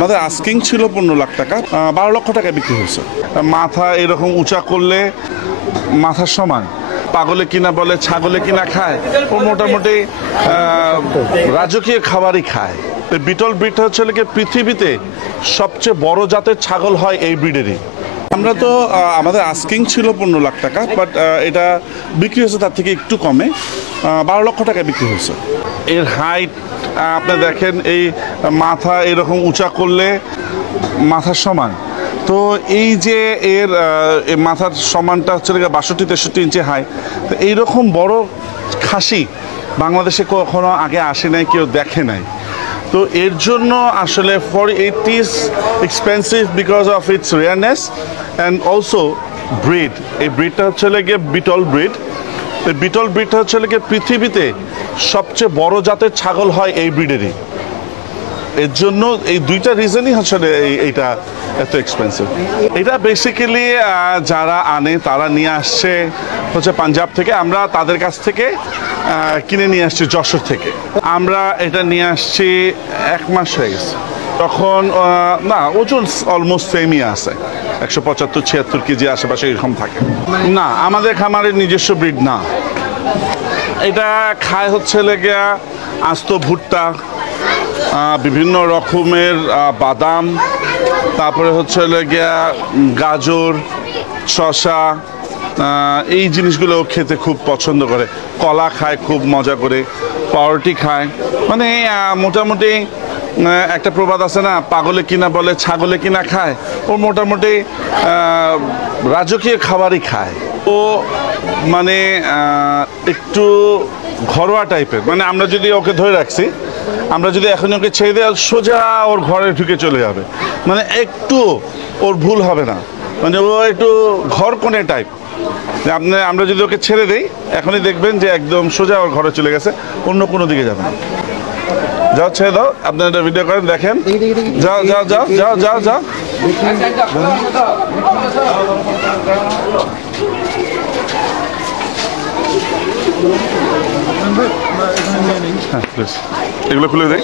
আমাদের আস্কিং ছিল 15 লাখ টাকা, 12 লক্ষ টাকা বিক্রি হয়েছে। মাথা এরকম উঁচা করলে মাথার সমান, পাগলে কিনা বলে ছাগলে কিনা খায়, ও মোটামুটি রাজকীয় খাবারই খায়। বিটল ব্রিডটা হচ্ছে পৃথিবীতে সবচেয়ে বড় জাতের ছাগল হয় এই ব্রিডেরই। আমরা তো আমাদের আস্কিং ছিল 15 লাখ টাকা, বাট এটা বিক্রি হয়েছে তার থেকে একটু কমে, 12 লক্ষ টাকা বিক্রি হয়েছে। এর হাইট আপনি দেখেন, এই মাথা এরকম উঁচা করলে মাথার সমান, তো এই যে এর মাথার সমানটা হচ্ছে 62-63 ইঞ্চি হাই। তো এইরকম বড় খাসি বাংলাদেশে কখনো আগে আসে নাই, কেউ দেখে নাই। তো এর জন্য আসলে for it is expensive because of its rareness and also breed. এই ব্রিডটা হচ্ছে বিটল ব্রিড। এই বিটল ব্রিডটা হচ্ছে পৃথিবীতে সবচেয়ে বড় জাতের ছাগল হয় এই ব্রিডেরই। এর জন্য এই দুইটা রিজনই আসলে এইটা এত এক্সপেন্সিভ। এটা বেসিক্যালি যারা আনে তারা নিয়ে আসছে হচ্ছে পাঞ্জাব থেকে। আমরা তাদের কাছ থেকে কিনে নিয়ে আসছি যশোর থেকে। আমরা এটা নিয়ে আসছি 1 মাস হয়ে গেছে। তখন না, ওজন অলমোস্ট সেমই আছে, 175-76 কেজি আশেপাশে এরকম থাকে। না, আমাদের খামারের নিজস্ব ব্রিড না। এটা খায় হচ্ছে আস্ত ভুট্টা, বিভিন্ন রকমের বাদাম, তারপরে হচ্ছে গাজর, শসা, এই জিনিসগুলো খেতে খুব পছন্দ করে। কলা খায় খুব মজা করে, পাউরুটি খায়। মানে মোটামুটি একটা প্রবাদ আছে না, পাগলে কিনা বলে ছাগলে কিনা খায়, ও মোটামুটি রাজকীয় খাবারই খায়। ও মানে একটু ঘরোয়া টাইপের। মানে আমরা যদি ওকে ধরে রাখছি, আমরা যদি এখন ওকে ছেড়ে দেয়, সোজা ওর ঘরে ঢুকে চলে যাবে। মানে একটু ওর ভুল হবে না, মানে ও একটু ঘর কোণে টাইপ। আমরা যদি ওকে ছেড়ে দেই, এখনই দেখবেন যে একদম সোজা ওর ঘরে চলে গেছে, অন্য কোনো দিকে যাবে না। যাও, ছেড়ে দাও, আপনারা এটা ভিডিও করেন, দেখেন। যাও যাও যাও যাও যাও যাও। হ্যাঁ প্লিজ, এগুলো খুলে দেয়।